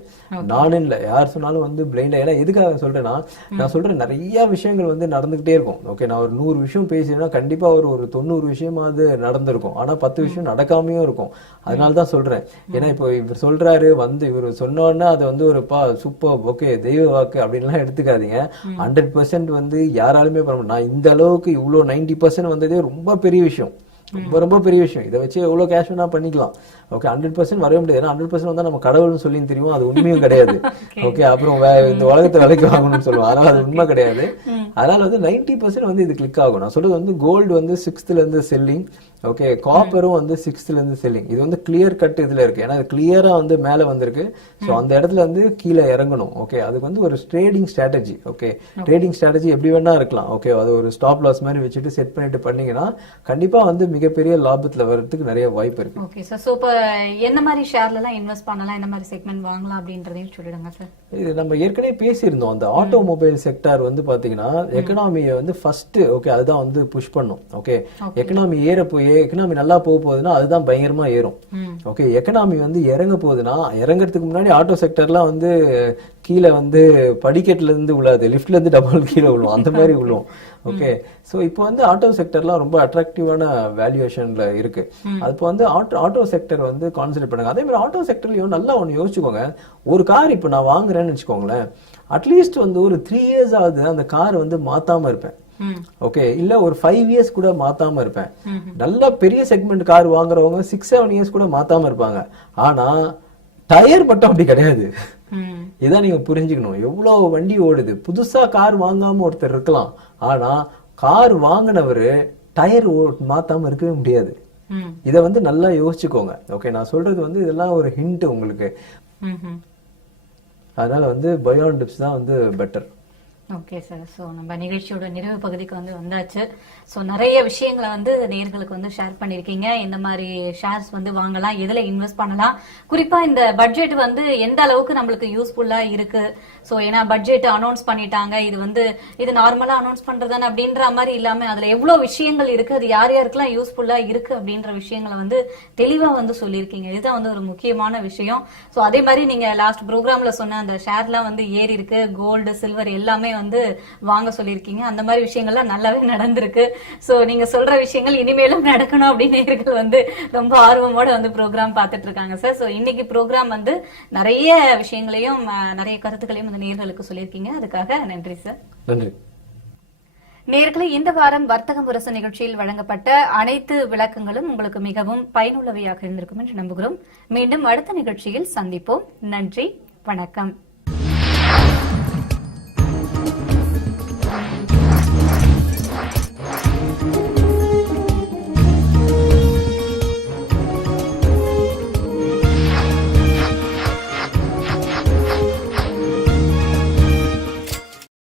நானும் இல்ல, யார் சொன்னாலும் வந்து பிளைண்டா. ஏன்னா எதுக்காக சொல்றேன்னா, நான் சொல்றேன் நிறைய விஷயங்கள் வந்து நடந்துகிட்டே இருக்கும். ஓகே, நான் ஒரு 100 விஷயம் பேசினா கண்டிப்பா ஒரு 90 விஷயமாவது நடந்திருக்கும். ஆனா 10 விஷயம் நடக்காமையும் இருக்கும். அதனாலதான் சொல்றேன். ஏன்னா இப்போ இவர் சொல்றாரு வந்து இவர் சொன்னோன்னா அது வந்து ஒரு சூப்பர் ஓகே தெய்வ வாக்கு அப்படின்லாம் எடுத்துக்காதீங்க. 100% வந்து யாராலுமே பண்ண முடியும். நான் இந்த அளவுக்கு இவ்வளவு 90% வந்ததே ரொம்ப பெரிய விஷயம், ரொம்ப பெரிய விஷயம். இதை வச்சு எவ்வளவு கேஷ் வேணா பண்ணிக்கலாம். ஓகே, 100% வரவே முடியாது. 100% வந்தா நம்ம கடவுள்னு சொல்லி தெரியும், அது உண்மையும் கிடையாது. ஓகே, அப்புறம் இந்த உலகத்தை விலைக்கு வாங்கணும்னு சொல்லுவோம், அதனால அது உண்மை கிடையாது. அதனால வந்து 90% வந்து இது கிளிக் ஆகும். நான் சொல்றது வந்து கோல்டு வந்து 6th இருந்து செல்லிங். ஓகே, காப்பரும் வந்து 6th இருந்து செல்லிங். இது வந்து கிளியர் கட் இதுல இருக்கு. ஏன்னா கிளியரா வந்து மேல வந்திருக்கு. சோ அந்த இடத்துல வந்து கீழே இறங்கணும். ஓகே, அதுக்கு வந்து ஒரு trading strategy. Okay, trading strategy எப்படி வேணா இருக்கலாம். ஓகே, அது ஒரு ஸ்டாப் லாஸ் மாதிரி வச்சுட்டு செட் பண்ணிட்டு பண்ணீங்கன்னா கண்டிப்பா வந்து மிகப்பெரிய லாபத்துல வர்றதுக்கு நிறைய வாய்ப்பு இருக்கு. Okay sir. சோ இப்ப என்ன மாதிரி ஷேர்ல எல்லாம் இன்வெஸ்ட் பண்ணலாம், என்ன மாதிரி செக்மெண்ட் வாங்கலாம் அப்படின்றதையும் சொல்லிடுங்க சார். இது நம்ம ஏற்கனவே பேசியிருந்தோம். அந்த ஆட்டோமொபைல் செக்டார் வந்து பாத்தீங்கன்னா எக்கனாமியை வந்து ஃபர்ஸ்ட் ஓகே அதுதான் வந்து புஷ் பண்ணும். ஓகே, எக்கனாமி எக்கனாமி நல்லா போகுதுன்னா அதுதான் பயங்கரமா ஏறும். ஓகே, எக்கனாமி வந்து இறங்க போகுதுன்னா இறங்குறதுக்கு முன்னாடி ஆட்டோ செக்டர்லாம் வந்து கீழே வந்து படிக்கட்டுல இருந்து விழாது, லிப்ட்ல இருந்து டபுள் கீழே விழும், அந்த மாதிரி விழும். ஓகே, சோ இப்போ வந்து ஆட்டோ செக்டர்லாம் ரொம்ப அட்ராக்டிவான வேல்யூவேஷன்ல இருக்கு. அது வந்து ஆட்டோ செக்டர் வந்து கான்சென்ட்ரேட் பண்ணுங்க. அதே மாதிரி ஆட்டோ செக்டர்லயும் நல்லா ஒண்ணு யோசிச்சுக்கோங்க. ஒரு கார் இப்ப நான் வாங்குறேன்னு வச்சுக்கோங்களேன், அட்லீஸ்ட் வந்து ஒரு 3 years ஆகுது அந்த கார் வந்து மாத்தாம இருப்பேன். ஓகே, இல்ல ஒரு 5 years கூட மாத்தாம இருப்பேன். நல்ல பெரிய செக்மெண்ட் கார் வாங்குறவங்க 6-7 years கூட மாத்தாம இருப்பாங்க. ஆனா டயர் மட்டும் அப்படி கிடையாது. இதான் நீங்க புரிஞ்சுக்கணும். எவ்வளவு வண்டி ஓடுது. புதுசா கார் வாங்காம ஒருத்தர் இருக்கலாம், ஆனா கார் வாங்கினவரு டயர் மாத்தாம இருக்கவே முடியாது. இத வந்து நல்லா யோசிச்சுக்கோங்க. ஓகே, நான் சொல்றது வந்து இதெல்லாம் ஒரு ஹிண்ட் உங்களுக்கு. அதனால வந்து பயான் டிப்ஸ் தான் வந்து பெட்டர். Okay sir. ஸோ நம்ம நிகழ்ச்சியோட நிறைவு பகுதிக்கு வந்து வந்தாச்சு. ஸோ நிறைய விஷயங்களை வந்து நேயர்களுக்கு வந்து ஷேர் பண்ணியிருக்கீங்க. இந்த மாதிரி ஷேர்ஸ் வந்து வாங்கலாம், எதில் இன்வெஸ்ட் பண்ணலாம், குறிப்பாக இந்த பட்ஜெட் வந்து எந்த அளவுக்கு நம்மளுக்கு யூஸ்ஃபுல்லாக இருக்கு. ஸோ ஏன்னா பட்ஜெட் அனௌன்ஸ் பண்ணிட்டாங்க, இது நார்மலாக அனௌன்ஸ் பண்றதானே அப்படின்ற மாதிரி இல்லாமல் அதில் எவ்வளோ விஷயங்கள் இருக்கு, அது யார் யாருக்கெல்லாம் யூஸ்ஃபுல்லாக இருக்கு அப்படின்ற விஷயங்களை வந்து தெளிவாக வந்து சொல்லியிருக்கீங்க. இதுதான் வந்து ஒரு முக்கியமான விஷயம். ஸோ அதே மாதிரி நீங்க லாஸ்ட் ப்ரோக்ராம்ல சொன்ன அந்த ஷேர்லாம் வந்து ஏறி இருக்கு, கோல்டு சில்வர் எல்லாமே வந்து வாங்க சொல்லியிருக்கீங்க. அந்த மாதிரி விஷயங்கள்லாம் நல்லாவே நடந்திருக்கு. சோ நீங்க சொல்ற விஷயங்கள் இனிமேலும் நடக்கணும் அப்படின்னு நேயர்கள் வந்து ரொம்ப ஆர்வமோட வந்து ப்ரோக்ராம் பார்த்துட்டு இருக்காங்க சார். சோ இன்னைக்கு ப்ரோக்ராம் வந்து நிறைய விஷயங்களையும் நிறைய கருத்துக்களையும் அந்த நேயர்களுக்கு சொல்லியிருக்கீங்க. அதுக்காக நன்றி சார். நன்றி. நேயர்களே, இந்த வாரம் வர்த்தக முரசு நிகழ்ச்சியில் வழங்கப்பட்ட அனைத்து விளக்கங்களும் உங்களுக்கு மிகவும் பயனுள்ளவையாக இருந்திருக்கும் என்று நம்புகிறோம். மீண்டும் அடுத்த நிகழ்ச்சியில் சந்திப்போம். நன்றி, வணக்கம்.